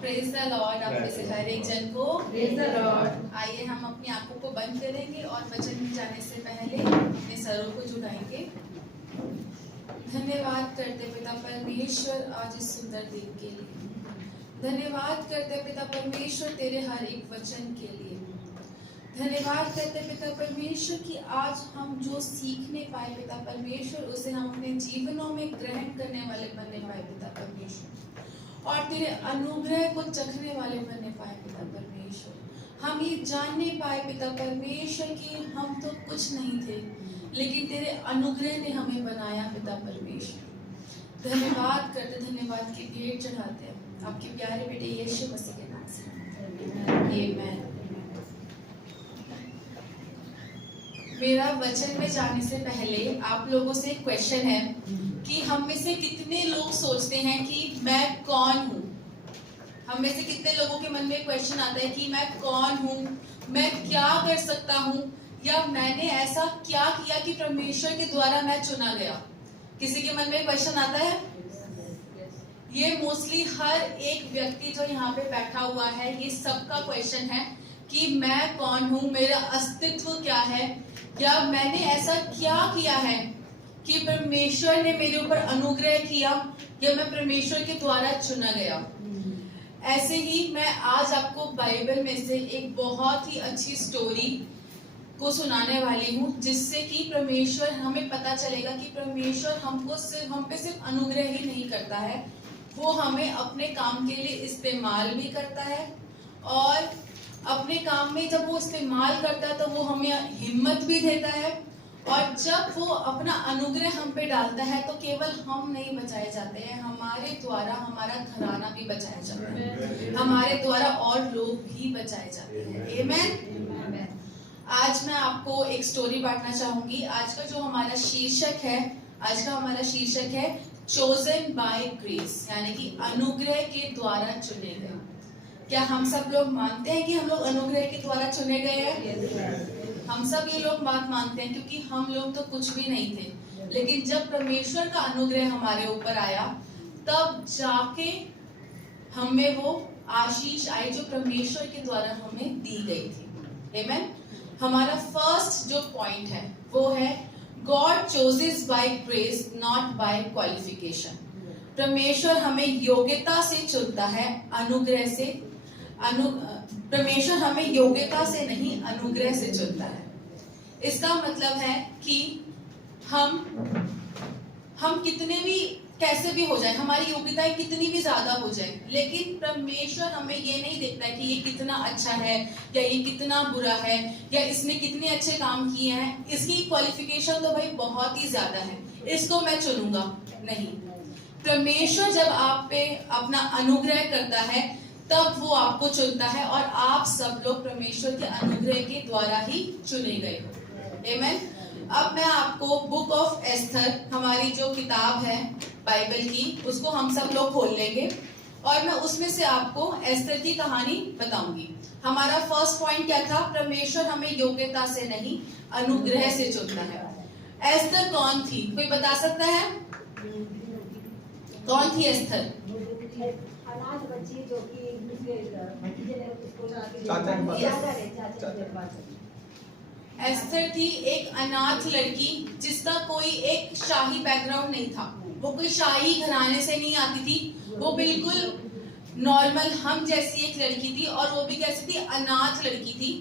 Praise the Lord. आप में से हर एक जन को प्रेज द लॉर्ड। आइए हम अपनी आंखों को बंद करेंगे और वचन में जाने से पहले अपने सरों को झुकाएंगे। धन्यवाद करते पिता परमेश्वर आज इस सुंदर दिन के लिए। धन्यवाद करते पिता परमेश्वर तेरे हर एक वचन के लिए। धन्यवाद करते पिता परमेश्वर कि आज हम जो सीखने पाए पिता परमेश्वर उसे हम अपने जीवनों में ग्रहण करने वाले बनने पाए पिता परमेश्वर, और तेरे अनुग्रह को चखने वाले बनने पाए पिता परमेश्वर। हम ये जानने पाए पिता परमेश्वर कि हम तो कुछ नहीं थे, लेकिन तेरे अनुग्रह ने हमें बनाया पिता परमेश्वर। धन्यवाद करते, धन्यवाद की भेंट चढ़ाते हैं आपके प्यारे बेटे यीशु मसीह के नाम से, आमीन। मेरा वचन में जाने से पहले आप लोगों से एक क्वेश्चन है कि हम में से कितने लोग सोचते हैं कि मैं कौन हूँ। हम में से कितने लोगों के मन में क्वेश्चन आता है कि मैं कौन हूँ, मैं क्या कर सकता हूँ, या मैंने ऐसा क्या किया कि परमेश्वर के द्वारा मैं चुना गया। किसी के मन में क्वेश्चन आता है? ये मोस्टली हर एक व्यक्ति जो यहाँ पे बैठा हुआ है, ये सबका क्वेश्चन है कि मैं कौन हूँ, मेरा अस्तित्व क्या है, या मैंने ऐसा क्या किया है कि परमेश्वर ने मेरे ऊपर अनुग्रह किया, या मैं परमेश्वर के द्वारा चुना गया। ऐसे ही मैं आज आपको बाइबल में से एक बहुत ही अच्छी स्टोरी को सुनाने वाली हूँ, जिससे कि परमेश्वर हमें पता चलेगा कि परमेश्वर हमको सिर्फ हम पे सिर्फ अनुग्रह ही नहीं करता है, वो हमें अपने काम के लिए इस्तेमाल भी करता है। और अपने काम में जब वो इस्तेमाल करता है तो वो हमें हिम्मत भी देता है, और जब वो अपना अनुग्रह हम पे डालता है तो केवल हम नहीं बचाए जाते हैं, हमारे द्वारा हमारा घराना भी बचाया जाता है, हमारे द्वारा और लोग भी बचाए जाते हैं। आमीन। आज मैं आपको एक स्टोरी बांटना चाहूंगी। आज का जो हमारा शीर्षक है चोजन बाय ग्रेस, यानी कि अनुग्रह के द्वारा चुने गए। क्या हम सब लोग मानते हैं कि हम लोग अनुग्रह के द्वारा चुने गए हैं? हम सब ये लोग बात मानते हैं, क्योंकि हम लोग तो कुछ भी नहीं थे, लेकिन जब परमेश्वर का अनुग्रह हमारे ऊपर आया तब जाके हमें वो आशीष आई जो परमेश्वर के द्वारा हमें दी गई थी। आमीन। हमारा फर्स्ट जो पॉइंट है वो है God chooses by grace not by qualification. परमेश्वर हमें योग्यता से चुनता है, अनुग्रह से। परमेश्वर हमें योग्यता से नहीं अनुग्रह से चुनता है। इसका मतलब है कि हम कितने भी कैसे भी हो जाए, हमारी योग्यताएं कितनी भी ज्यादा हो जाए, लेकिन परमेश्वर हमें ये नहीं देखता है कि ये कितना अच्छा है या ये कितना बुरा है या इसने कितने अच्छे काम किए हैं, इसकी क्वालिफिकेशन तो भाई बहुत ही ज्यादा है, इसको मैं चुनूंगा। नहीं, परमेश्वर जब आप पे अपना अनुग्रह करता है तब वो आपको चुनता है, और आप सब लोग परमेश्वर के अनुग्रह के द्वारा ही चुने गए हो। आमीन। अब मैं आपको बुक ऑफ एस्थर, हमारी जो किताब है बाइबल की, उसको हम सब लोग खोल लेंगे और मैं उसमें से आपको एस्थर की कहानी बताऊंगी। हमारा फर्स्ट पॉइंट क्या था? परमेश्वर हमें योग्यता से नहीं अनुग्रह से चुनता है। एस्थर कौन थी? कोई बता सकता है कौन थी एस्थर? अनाथ बच्ची जो कि एस्थर थी एक अनाथ लड़की जिसका कोई एक शाही बैकग्राउंड नहीं था, वो कोई शाही घराने से नहीं आती थी, वो बिल्कुल नॉर्मल हम जैसी एक लड़की थी, और वो भी कैसी थी? अनाथ लड़की थी,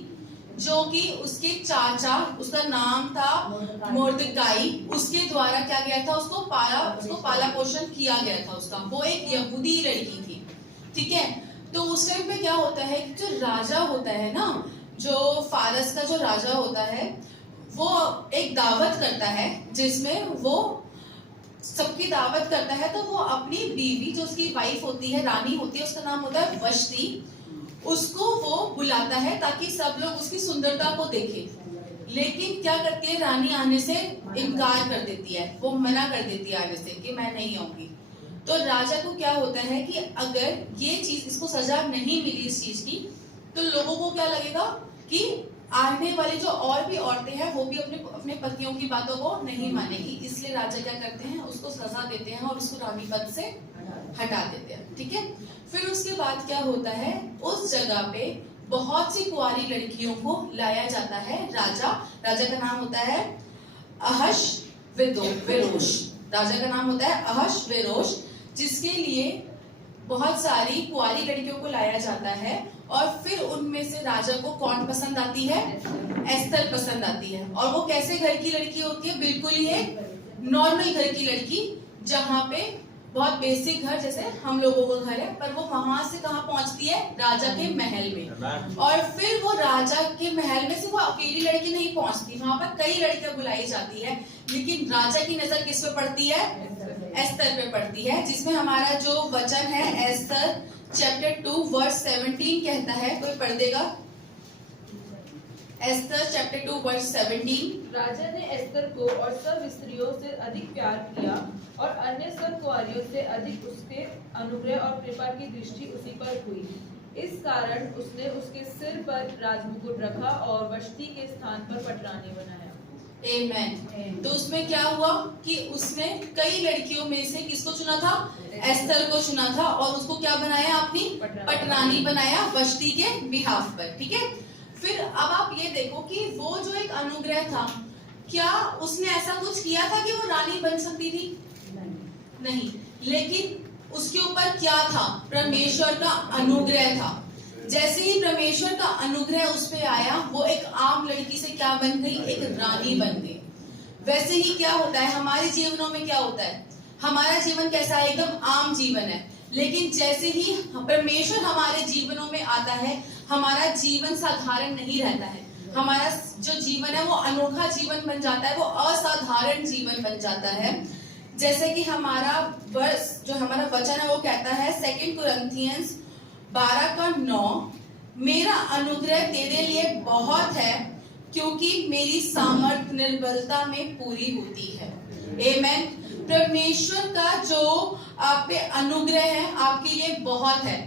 जो कि उसके चाचा, उसका नाम था मोर्दकाई, उसके द्वारा क्या गया था? उसको पाला पोषण किया गया था उसका। वो एक यहूदी लड़की थी, ठीक है। तो उस टाइम पे क्या होता है कि जो राजा होता है ना, जो फारस का जो राजा होता है, वो एक दावत करता है जिसमें वो सबकी दावत करता है। तो वो अपनी बीवी, जो उसकी वाइफ होती है, रानी होती है, उसका नाम होता है वश्ती, उसको वो बुलाता है ताकि सब लोग उसकी सुंदरता को देखें। लेकिन क्या करती है? रानी आने से इनकार कर देती है, वो मना कर देती है आने से कि मैं नहीं आऊंगी। तो राजा को क्या होता है कि अगर ये चीज, इसको सजा नहीं मिली इस चीज की, तो लोगों को क्या लगेगा कि आने वाली जो और भी औरतें हैं वो भी अपने पतियों की बातों को नहीं मानेगी। इसलिए राजा क्या करते हैं? उसको सजा देते हैं और उसको रानी पद से हटा देते हैं, ठीक है। फिर उसके बाद क्या होता है, उस जगह पे बहुत सी कुंवारी लड़कियों को लाया जाता है। राजा का नाम होता है अहश्वेरोश। राजा का नाम होता है अहश्वेरोश, जिसके लिए बहुत सारी कुंवारी लड़कियों को लाया जाता है। और फिर उनमें से राजा को कौन पसंद आती है? एस्थर पसंद आती है। और वो कैसे घर की लड़की होती है? बिल्कुल ही एक नॉर्मल घर की लड़की, जहाँ पे बहुत बेसिक घर जैसे हम लोगों का घर है, पर वो वहां से कहाँ पहुंचती है? राजा के महल में। और फिर वो राजा के महल में से वो अकेली लड़की नहीं पहुंचती, वहां पर कई लड़कियां बुलाई जाती है, लेकिन राजा की नजर किस पे पड़ती है? एस्थर पे पड़ती है, जिसमें हमारा जो वचन है एस्थर चैप्टर 2 वर्स 17 कहता है, कोई पढ़ देगा? Esther chapter 2 verse 17। राजा ने एस्थर को और सब स्त्रियों से अधिक प्यार किया और अन्य सब कुंवारियों से अधिक उसके अनुग्रह और कृपा की दृष्टि उसी पर हुई। इस कारण उसने उसके सिर पर राजमुकुट रखा और वष्टी के स्थान पर पटरानी बनाया। आमेन। तो उसमें क्या हुआ कि उसने कई लड़कियों में से किसको चुना था? एस्थर को चुना था, और उसको क्या बनाया? अपनी पटरानी बनाया वष्टी के बिहाफ पर। ठीक है। फिर अब आप ये देखो कि वो जो एक अनुग्रह था, क्या उसने ऐसा कुछ किया था कि वो रानी बन सकती थी? नहीं। लेकिन उसके ऊपर क्या था? परमेश्वर का अनुग्रह था। जैसे ही परमेश्वर का अनुग्रह उस पे आया, वो एक आम लड़की से क्या बन गई? एक रानी बन गई। वैसे ही क्या होता है हमारे जीवनों में? क्या होता है? हमारा जीवन कैसा है? एकदम आम जीवन है, लेकिन जैसे ही परमेश्वर हमारे जीवनों में आता है, हमारा जीवन साधारण नहीं रहता है। हमारा जो जीवन है वो अनोखा जीवन बन जाता है, वो असाधारण जीवन बन जाता है। जैसे कि हमारा वर्स जो हमारा वचन है वो कहता है 2 कुरिन्थियंस 12:9, मेरा अनुग्रह तेरे लिए बहुत है क्योंकि मेरी सामर्थ निर्बलता में पूरी होती है। आमेन। परमेश्वर का जो आप पे अनुग्रह है आपके लिए बहुत है।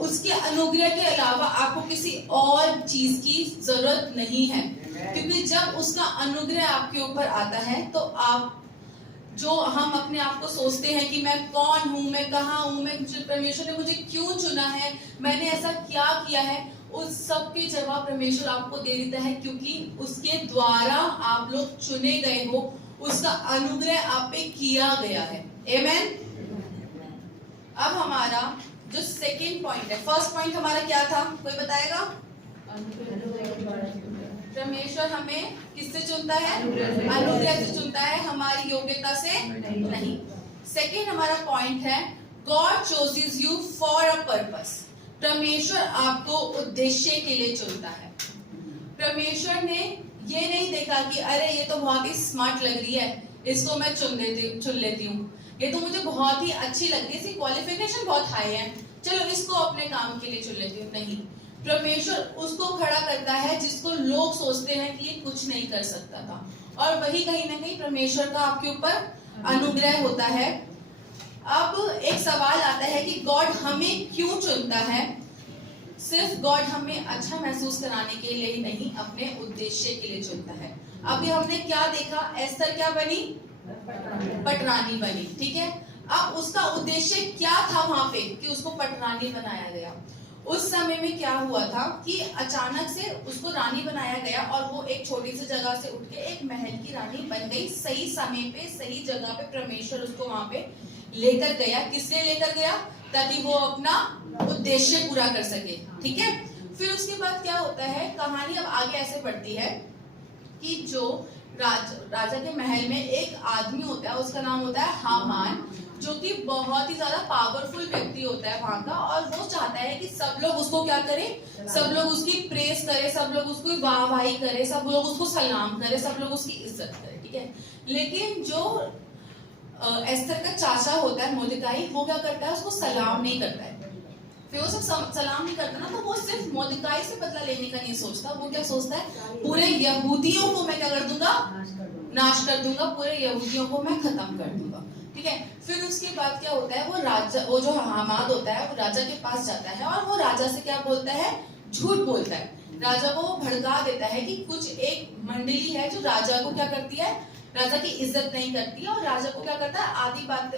उसके अनुग्रह के अलावा आपको किसी और चीज की जरूरत नहीं है, क्योंकि जब उसका अनुग्रह आपके ऊपर आता है तो आप जो हम अपने आप को सोचते हैं कि मैं कौन हूँ, मैं कहाँ हूँ, मैं परमेश्वर ने मुझे क्यों चुना है, मैंने ऐसा क्या किया है, उस सब के जवाब परमेश्वर आपको दे देता है, क्योंकि उसके द्वारा आप लोग चुने गए हो, उसका अनुग्रह आप पे किया गया है। आमेन। अब हमारा जो सेकंड पॉइंट है, फर्स्ट पॉइंट हमारा क्या था? कोई बताएगा? परमेश्वर हमें किससे चुनता है? अनुग्रह से चुनता है, हमारी योग्यता से नहीं। सेकंड हमारा पॉइंट है God chooses you for a purpose. परमेश्वर आपको उद्देश्य के लिए चुनता है। परमेश्वर ने ये नहीं देखा कि अरे ये तो बहुत ही स्मार्ट लग रही है, इसको मैं चुन लेती हूँ, ये तो मुझे बहुत ही अच्छी लग रही है, इसकी क्वालिफिकेशन बहुत हाई है, चलो इसको अपने काम के लिए चुन लेती हूँ। नहीं, परमेश्वर उसको खड़ा करता है जिसको लोग सोचते हैं कि ये कुछ नहीं कर सकता था, और वही कहीं ना कहीं परमेश्वर का आपके ऊपर अनुग्रह होता है। अब एक सवाल आता है कि गॉड हमें क्यों चुनता है? सिर्फ गॉड हमें अच्छा महसूस कराने के लिए ही नहीं, अपने उद्देश्य के लिए चुनता है। अभी हमने क्या देखा? एस्थर क्या बनी? पटरानी बनी। ठीक है। अब उसका उद्देश्य क्या था वहां पे कि उसको पटरानी बनाया गया? उस समय में क्या हुआ था कि अचानक से उसको रानी बनाया गया, और वो एक छोटी सी जगह से उठ के एक महल की रानी बन गई। सही समय पे सही जगह पे परमेश्वर उसको वहां पे लेकर गया। किस लिए लेकर गया? ताकि वो अपना उद्देश्य पूरा कर सके। ठीक है। फिर उसके बाद क्या होता है, कहानी अब आगे ऐसे बढ़ती है कि जो राजा के महल में एक आदमी होता है, उसका नाम होता है हामान, जो कि बहुत ही ज्यादा पावरफुल व्यक्ति होता है वहां का, और वो चाहता है कि सब लोग उसको क्या करें? सब लोग उसकी प्रेस करें, सब लोग उसको वाहवाही करें, सब लोग उसको सलाम करें, सब लोग उसकी इज्जत करें। ठीक है। लेकिन जो एस्थर का चाचा होता है मोर्देकाई, वो क्या करता है? उसको सलाम नहीं करता है। फिर वो सब सलाम नहीं करता ना, तो वो सिर्फ मोर्देकाई से बदला लेने का नहीं सोचता। वो क्या सोचता है? पूरे यहूदियों को मैं क्या कर दूंगा? नाश कर दूंगा, पूरे यहूदियों को मैं खत्म कर दूंगा। ठीक है। फिर उसके बाद क्या होता है, वो जो हामाद होता है वो राजा के पास जाता है, और वो राजा से क्या बोलता है? झूठ बोलता है। राजा को भड़का देता है कि कुछ एक मंडली है जो राजा को क्या करती है? राजा की इज्जत नहीं करती है, और राजा को क्या करता है? आधी बात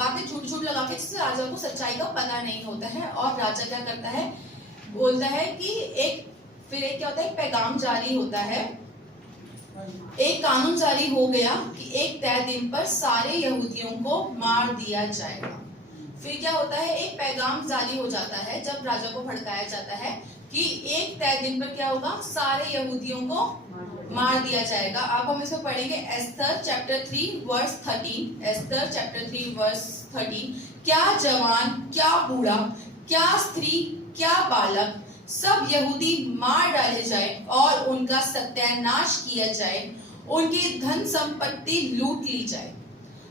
बातें झूठ लगा के, जिससे राजा को सच्चाई का पता नहीं होता है। और राजा क्या करता है, बोलता है कि फिर एक क्या होता है, पैगाम जारी होता है, एक कानून जारी हो गया कि एक तय दिन पर सारे यहूदियों को मार दिया जाएगा। फिर क्या होता है, एक पैगाम जारी हो जाता है जब राजा को भड़काया जाता है कि एक तय दिन पर क्या होगा, सारे यहूदियों को मार दिया जाएगा। अब हम इसमें पढ़ेंगे Esther chapter 3 verse 13। Esther chapter 3 verse 13। क्या जवान, क्या बूढ़ा, क्या स्त्री, क्या बालक, सब यहूदी मार डाले जाए और उनका सत्यानाश किया जाए, उनकी धन संपत्ति लूट ली जाए।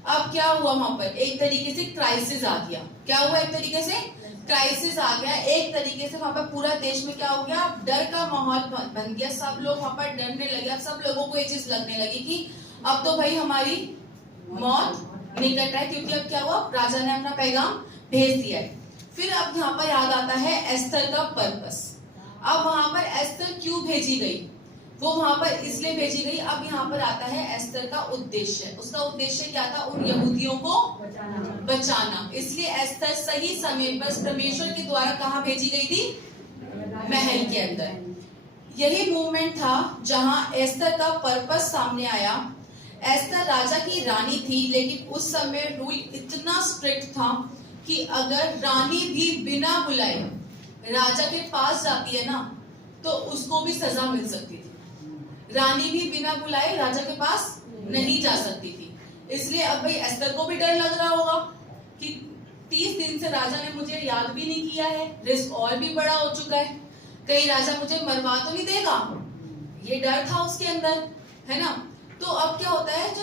अब क्या हुआ, वहां पर एक तरीके से क्राइसिस आ गया। क्या हुआ, एक तरीके से क्राइसिस आ गया। एक तरीके से वहां पर पूरा देश में क्या हो गया, डर का माहौल बन गया। सब लोग वहां पर डरने लगे। अब सब लोगों को ये चीज लगने लगी कि अब तो भाई हमारी मौत निकट है, क्योंकि अब क्या हुआ, राजा ने अपना पैगाम भेज दिया है। फिर अब यहाँ पर याद आता है एस्तर का पर्पस। अब वहां पर एस्तर क्यों भेजी गई, वो वहां पर इसलिए भेजी गई। अब यहाँ पर आता है एस्तर का उद्देश्य। उसका उद्देश्य क्या था, उन यहूदियों को बचाना। इसलिए एस्तर सही समय पर परमेश्वर के द्वारा कहाँ भेजी गई थी, महल के अंदर। यही मूवमेंट था जहां एस्तर का पर्पस सामने आया। एस्तर राजा की रानी थी, लेकिन उस समय रूल इतना स्ट्रिक्ट था कि अगर रानी भी बिना बुलाए राजा के पास जाती है ना, तो उसको भी सजा मिल सकती थी। रानी भी बिना बुलाए राजा के पास नहीं जा सकती थी। इसलिए अब भाई एस्तर को भी डर लग रहा होगा कि 30 दिन से राजा ने मुझे याद भी नहीं किया है, रिस्क और भी बड़ा हो चुका है, कहीं राजा मुझे मरवा तो नहीं देगा, ये डर था उसके अंदर, है ना। तो अब क्या होता है,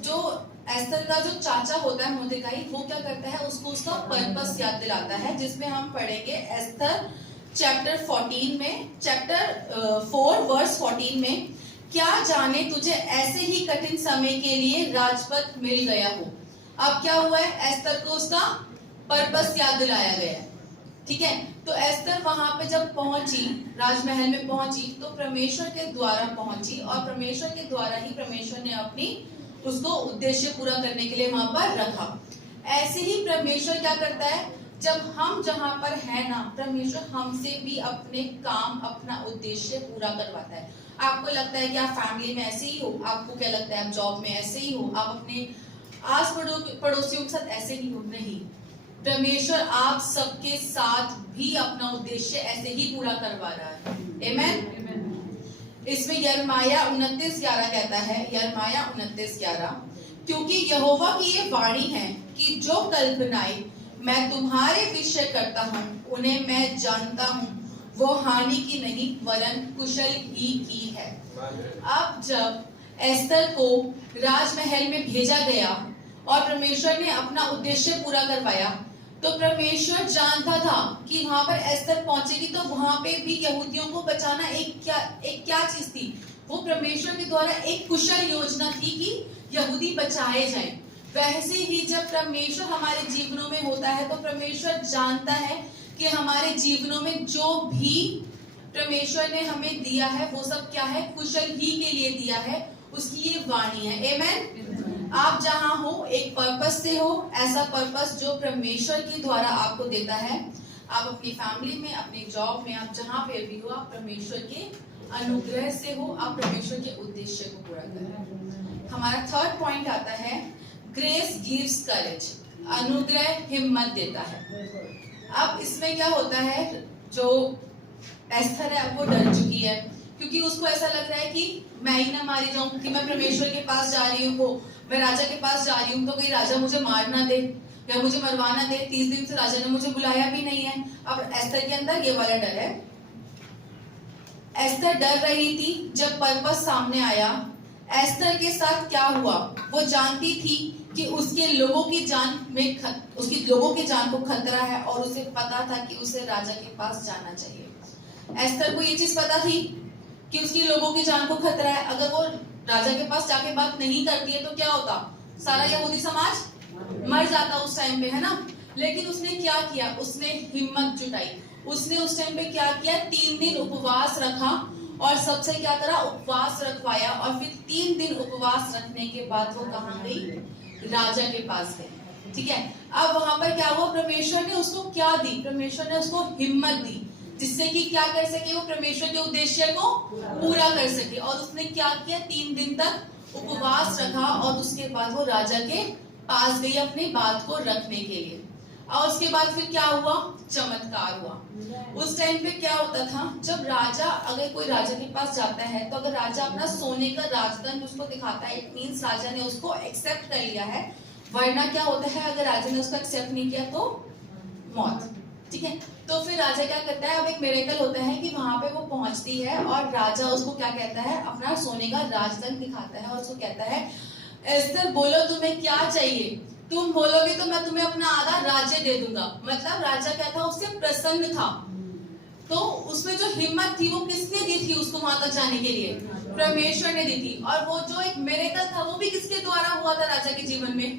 जो एस्तर का जो चाचा होता है मोर्देकाई, वो क्या करता है, उसको उसका पर्पस याद दिलाता है, जिसमें हम पढ़ेंगे एस्तर चैप्टर 14 में, चैप्टर 4 वर्स 14 में। क्या जाने तुझे ऐसे ही कठिन समय के लिए राजपद मिल गया हो। अब क्या हुआ है, एस्तर को उसका पर्पस याद दिलाया गया है, ठीक है। तो एस्तर वहां पे जब पहुंची, राजमहल में पहुंची, तो परमेश्वर के द्वारा पहुंची, और परमेश्वर के द्वारा ही परमेश्वर ने अपनी उसको उद्देश्य पूरा करने के लिए वहां पर रखा। ऐसे ही परमेश्वर क्या करता है, जब हम जहां पर है ना, परमेश्वर हमसे भी अपने काम, अपना उद्देश्य पूरा करवाता है। आपको लगता है कि आप फैमिली में ऐसे ही हो, आपको क्या लगता है आप जॉब में ऐसे ही हो, आप अपने आस पड़ोसियों के साथ ऐसे ही हो, नहीं। परमेश्वर आप सबके साथ भी अपना उद्देश्य ऐसे ही पूरा करवा रहा है। आमेन। इसमें यिर्मयाह 29:11 कहता है, यिर्मयाह 29:11, क्योंकि यहोवा की ये वाणी है कि जो कल्पनाएं मैं तुम्हारे विषय करता हूँ, उन्हें मैं जानता हूँ, वो हानि की नहीं वरन कुशल ही की है। अब जब एस्तर को राजमहल में भेजा गया और परमेश्वर ने अपना उद्देश्य पूरा करवाया, तो परमेश्वर जानता था कि वहां पर एस्तर पहुंचेगी तो वहां पे भी यहूदियों को बचाना एक क्या चीज थी, वो परमेश्वर के द्वारा एक कुशल योजना थी कि यहूदी बचाए जाएं। वैसे ही जब परमेश्वर हमारे जीवनों में होता है, तो परमेश्वर जानता है कि हमारे जीवनों में जो भी परमेश्वर ने हमें दिया है, वो सब क्या है, कुशल ही के लिए दिया है। उसकी ये वाणी है। आमेन। आप जहां हो एक पर्पस से हो, ऐसा पर्पस जो परमेश्वर के द्वारा आपको देता है। आप अपनी फैमिली में, अपने जॉब में, आप जहां पे भी हो, आप परमेश्वर के अनुग्रह से हो, आप परमेश्वर के उद्देश्य को पूरा करें। हमारा थर्ड पॉइंट आता है, ग्रेस गिव्स करेज, अनुग्रह हिम्मत देता है। अब इसमें क्या होता है, जो एस्तर है अब वो डर चुकी है, क्योंकि उसको ऐसा लग रहा है कि मैं ही ना मारी जाऊं, कि मैं परमेश्वर के पास जा रही हूँ, मैं राजा के पास जा रही हूँ, तो कहीं राजा मुझे मार ना दे या मुझे मरवा ना दे। 30 दिन से राजा ने मुझे बुलाया भी नहीं है। अब एस्तर के अंदर ये वाला डर है। एस्तर डर रही थी जब पर्पस सामने आया। एस्तर के साथ क्या हुआ, वो जानती थी कि उसके लोगों की जान को खतरा है, और उसे पता था कि उसे राजा के पास जाना चाहिए। एस्तर को ये चीज पता थी कि उसकी लोगों की जान को खतरा है। अगर वो राजा के पास जाके बात नहीं करती है तो क्या होता, सारा यहूदी समाज मर जाता उस टाइम पे, है ना। लेकिन उसने क्या किया, उसने हिम्मत जुटाई। उसने उस टाइम पे क्या किया, 3 दिन उपवास रखा, और सबसे क्या करा, उपवास रखवाया। और फिर 3 दिन उपवास रखने के बाद वो कहाँ गई, राजा के पास गई। ठीक है। अब वहां पर क्या हुआ, परमेश्वर ने उसको क्या दी, परमेश्वर ने उसको हिम्मत दी, जिससे कि क्या कर सके, वो परमेश्वर के उद्देश्य को पूरा कर सके। और उसने क्या किया, 3 दिन तक उपवास रखा और उसके बाद वो राजा के पास गई अपनी बात को रखने के लिए। और उसके बाद फिर क्या हुआ, चमत्कार हुआ। उस टाइम पे क्या होता था, जब राजा, अगर कोई राजा के पास जाता है तो अगर राजा अपना सोने का राजदंड उसको दिखाता है, इट मींस राजा ने उसको एक्सेप्ट कर लिया है। वरना क्या होता है, अगर राजा ने उसको एक्सेप्ट नहीं किया तो मौत, ठीक है। तो फिर राजा क्या करता है, अब एक मिरेकल होता है कि वहां पे वो पहुंचती है और राजा उसको क्या कहता है, अपना सोने का राजदंड दिखाता है और उसको कहता है, एस्तर बोलो तुम्हें क्या चाहिए, तुम बोलोगे तो मैं तुम्हें अपना आधा राज्य दे दूंगा। मतलब राजा क्या था, उससे प्रसन्न था। तो उसमें जो हिम्मत थी वो किसने दी थी उसको वहां तक जाने के लिए, परमेश्वर ने दी थी। और वो जो एक मिरेकल था वो भी किसके द्वारा हुआ था राजा के जीवन में,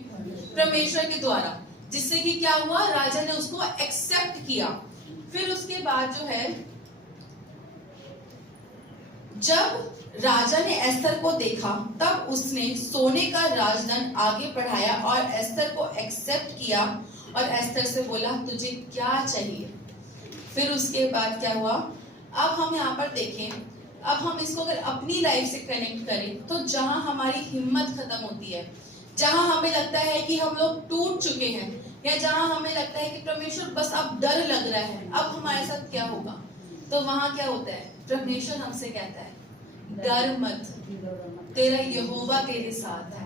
परमेश्वर के द्वारा, जिससे कि क्या हुआ, राजा ने उसको एक्सेप्ट किया। फिर उसके बाद जो है, जब राजा ने एस्तर को देखा तब उसने सोने का राजदंड आगे बढ़ाया और एस्तर को एक्सेप्ट किया और एस्तर से बोला तुझे क्या चाहिए। फिर उसके बाद क्या हुआ, अब हम यहाँ पर देखें, अब हम इसको अगर अपनी लाइफ से कनेक्ट करें तो जहां हमारी हिम्मत खत्म होती है, जहां हमें लगता है कि हम लोग टूट चुके हैं, या जहां हमें लगता है कि परमेश्वर बस अब डर लग रहा है, अब हमारे साथ क्या होगा, तो वहां क्या होता है, परमेश्वर हमसे कहता है डर मत, तेरा यहोवा तेरे साथ है।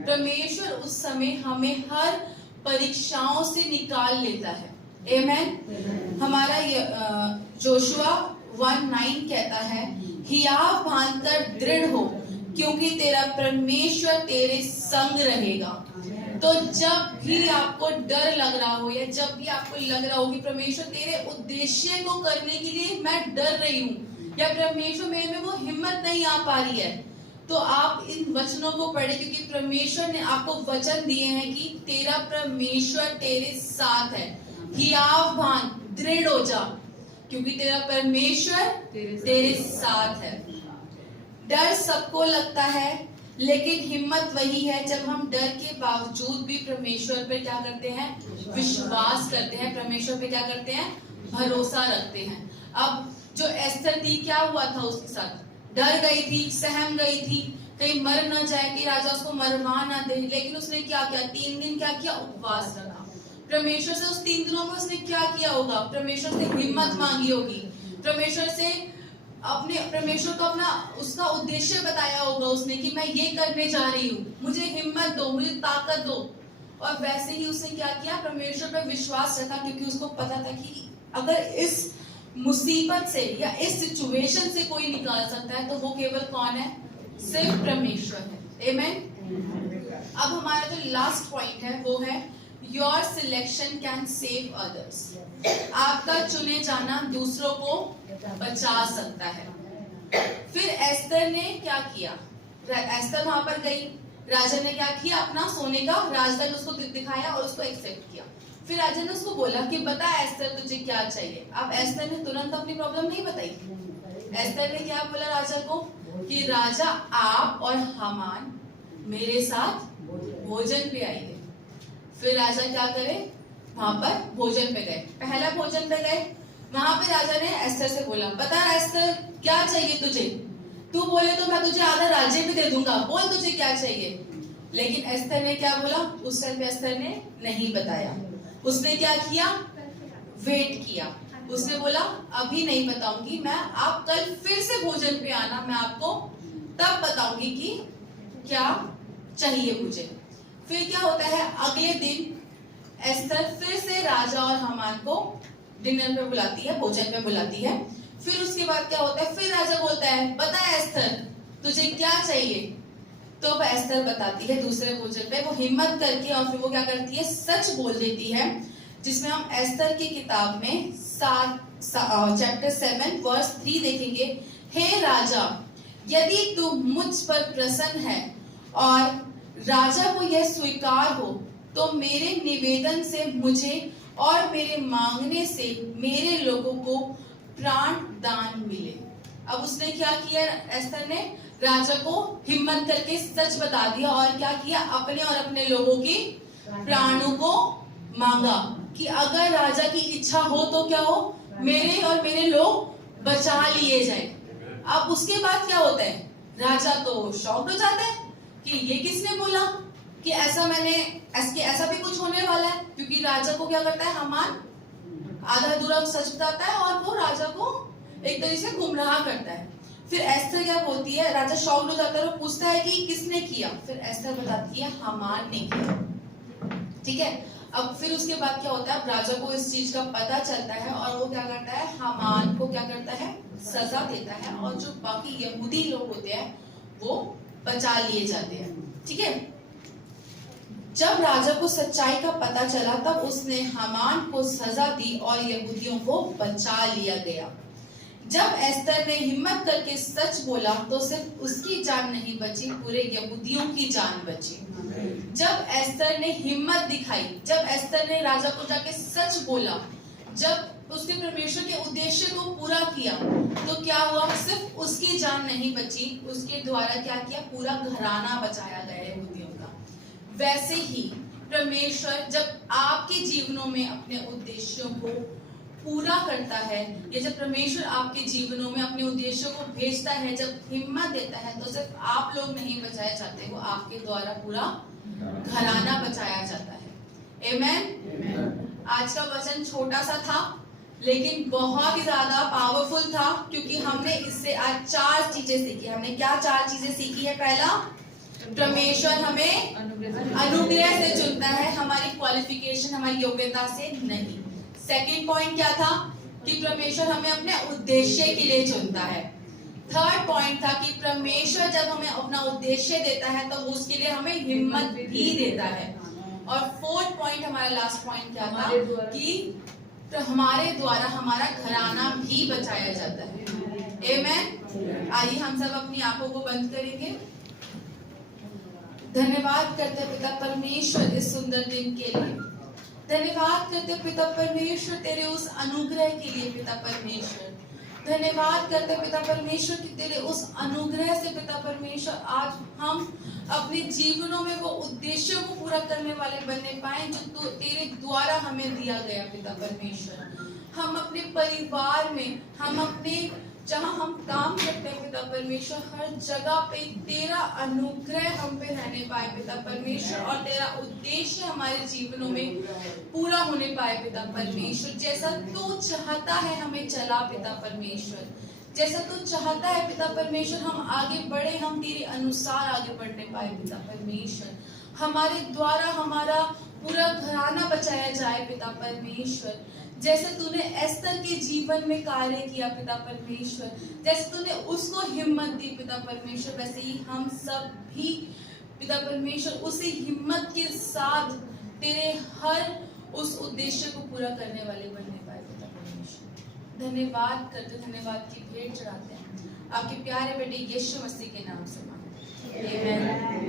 परमेश्वर उस समय हमें हर परीक्षाओं से निकाल लेता है। आमेन। हमारा जोशुआ 1:9 कहता है, हियाव बांधकर दृढ़ हो क्योंकि तेरा परमेश्वर तेरे संग रहेगा। तो जब भी आपको डर लग रहा हो या जब भी आपको लग रहा हो कि परमेश्वर तेरे उद्देश्य को करने के लिए मैं डर रही हूँ या परमेश्वर मेरे में वो हिम्मत नहीं आ पा रही है, तो आप इन वचनों को पढ़े, क्योंकि परमेश्वर ने आपको वचन दिए हैं कि तेरा परमेश्वर तेरे साथ है। हियाव बांध, दृढ़ हो जा क्योंकि तेरा परमेश्वर तेरे साथ है। डर सबको लगता है, लेकिन हिम्मत वही है जब हम डर के बावजूद भी परमेश्वर पर क्या करते हैं, विश्वास करते हैं, परमेश्वर पे क्या करते हैं, भरोसा रखते हैं। अब जो एस्तर थी, क्या हुआ था उसके साथ, डर गई थी, सहम गई थी, कहीं मर ना जाए कि राजा उसको मरवा ना दे, लेकिन उसने क्या किया, 3 दिन क्या किया, उपवास रखा। परमेश्वर से उस 3 दिनों में उसने क्या किया होगा, परमेश्वर से हिम्मत मांगी होगी, परमेश्वर से परमेश्वर को अपना उसका उद्देश्य बताया होगा उसने कि मैं ये करने जा रही हूँ, मुझे हिम्मत दो, मुझे ताकत दो। और वैसे ही उसने क्या किया, परमेश्वर पर विश्वास रखा, क्योंकि उसको पता था कि अगर इस मुसीबत से या इस सिचुएशन से कोई निकाल सकता है तो वो केवल कौन है, सिर्फ परमेश्वर है। आमेन। अब हमारा जो लास्ट पॉइंट है वो है, your selection can save others. आपका चुने जाना दूसरों को बचा सकता है। फिर एस्तर ने क्या किया, एस्तर वहां पर गई, राजा ने क्या किया, अपना सोने का राजदंड उसको दिखाया और उसको एक्सेप्ट किया। फिर राजा ने उसको बोला कि बता एस्तर तुझे क्या चाहिए। अब एस्तर ने तुरंत अपनी प्रॉब्लम नहीं बताई। एस्तर ने क्या बोला राजा को कि राजा आप और हामान मेरे साथ भोजन पे आइए। फिर राजा क्या करे, वहां पर भोजन पे गए, पहला भोजन पे गए। वहां पे राजा ने एस्तर से बोला, बता एस्तर क्या चाहिए तुझे, तू बोले तो मैं तुझे आधा राज्य भी दे दूंगा, बोल तुझे क्या चाहिए। लेकिन एस्तर ने क्या बोला, उस टाइम पे एस्तर ने नहीं बताया। उसने क्या किया, वेट किया। उसने बोला अभी नहीं बताऊंगी मैं, आप कल फिर से भोजन पे आना, मैं आपको तब बताऊंगी कि क्या चाहिए मुझे। फिर क्या होता है, अगले दिन एस्तर फिर से राजा और हामान को डिनर पे बुलाती है, भोजन पे बुलाती है। फिर उसके बाद क्या होता है, फिर राजा बोलता है बता एस्तर तुझे क्या चाहिए। तो अब एस्तर बताती है दूसरे भोजन पे, वो हिम्मत करके और फिर वो क्या करती है, सच बोल देती है। जिसमें हम एस्तर की किताब में चैप्टर 7 वर्स 3 देखेंगे। हे राजा, यदि तू मुझ पर प्रसन्न है और राजा को यह स्वीकार हो तो मेरे निवेदन से मुझे और मेरे मांगने से मेरे लोगों को प्राण दान मिले। अब उसने क्या किया, एस्तर ने राजा को हिम्मत करके सच बता दिया और क्या किया, अपने और अपने लोगों की प्राणों को मांगा कि अगर राजा की इच्छा हो तो क्या हो, मेरे और मेरे लोग बचा लिए जाए। अब उसके बाद क्या होता है, राजा तो शॉक्ड हो जाता है कि ये किसने बोला कि ऐसा भी कुछ होने वाला है, क्योंकि राजा को क्या करता है, हामान आधा अधूरा सच बताता है और वो राजा को एक तरीके से गुमराह करता है। फिर एस्थर क्या बोलती है, राजा शॉक्ड हो जाता है और पूछता है कि किसने किया, फिर एस्थर बताती है हामान ने किया। ठीक है, अब फिर उसके बाद क्या होता है, अब राजा को इस चीज का पता चलता है और वो क्या करता है, हामान को क्या करता है, सजा देता है और जो बाकी यहूदी लोग होते हैं वो बचा लिए जाते हैं। ठीक है, जब राजा को सच्चाई का पता चला तब उसने हामान को सजा दी और यहूदियों को बचा लिया गया। जब एस्थर ने हिम्मत करके सच बोला तो सिर्फ उसकी जान नहीं बची, पूरे यहूदियों की जान बची। जब एस्थर ने हिम्मत दिखाई, जब एस्थर ने राजा को जाके सच बोला, जब उसने परमेश्वर के उद्देश्य को पूरा किया, तो क्या हुआ, सिर्फ उसकी जान नहीं बची, उसके द्वारा क्या किया, पूरा घराना बचाया गया यहूदियों का। वैसे ही परमेश्वर जब आपके जीवनों में अपने उद्देश्यों को पूरा करता है, या जब परमेश्वर आपके जीवनों में अपने उद्देश्यों को भेजता है, जब हिम्मत देता है, तो सिर्फ आप लोग नहीं बचाए जाते, वो आपके द्वारा पूरा घराना बचाया जाता है। आमेन। आज का वचन छोटा सा था लेकिन बहुत ही ज्यादा पावरफुल था, क्योंकि हमने इससे आज 4 चीजें सीखी। हमने क्या 4 चीजें सीखी है? पहला, परमेश्वर हमें अनुग्रह से चुनता है, हमारी क्वालिफिकेशन, हमारी योग्यता से नहीं। सेकंड पॉइंट क्या था कि परमेश्वर हमें अपने उद्देश्य के लिए चुनता है। थर्ड पॉइंट था कि परमेश्वर जब हमें अपना उद्देश्य देता है तो उसके लिए हमें हिम्मत भी देता है। और फोर्थ पॉइंट, हमारा लास्ट पॉइंट क्या था कि तो हमारे द्वारा हमारा घराना भी बचाया जाता है। आमेन। आइए हम सब अपनी आंखों को बंद करेंगे। धन्यवाद करते पिता परमेश्वर इस सुंदर दिन के लिए। धन्यवाद करते पिता परमेश्वर तेरे उस अनुग्रह के लिए। पिता परमेश्वर धन्यवाद करते पिता परमेश्वर कि तेरे उस अनुग्रह से पिता परमेश्वर आज हम अपने जीवनों में वो उद्देश्यों को पूरा करने वाले बनने पाए जो तेरे द्वारा हमें दिया गया। पिता परमेश्वर हम अपने परिवार में, हम अपने जहाँ हम काम करते हैं पिता परमेश्वर, हर जगह पे तेरा अनुग्रह हम पे रहने पाए पिता परमेश्वर, और तेरा उद्देश्य हमारे जीवनों में पूरा होने पाए पिता परमेश्वर। जैसा तू चाहता है हमें चला पिता परमेश्वर, जैसा तू चाहता है पिता परमेश्वर हम आगे बढ़े, हम तेरे अनुसार आगे बढ़ने पाए पिता परमेश्वर। हमारे द्वारा हमारा पूरा घराना बचाया जाए पिता परमेश्वर। जैसे तूने एस्थर के जीवन में कार्य किया पिता परमेश्वर, जैसे तूने उसको हिम्मत दी पिता परमेश्वर, वैसे ही हम सब भी पिता परमेश्वर उसी हिम्मत के साथ तेरे हर उस उद्देश्य को पूरा करने वाले बनने पाए पिता परमेश्वर। धन्यवाद करते, धन्यवाद की भेंट चढ़ाते हैं आपके प्यारे बेटे यीशु मसीह के नाम से मांगते हैं। आमीन।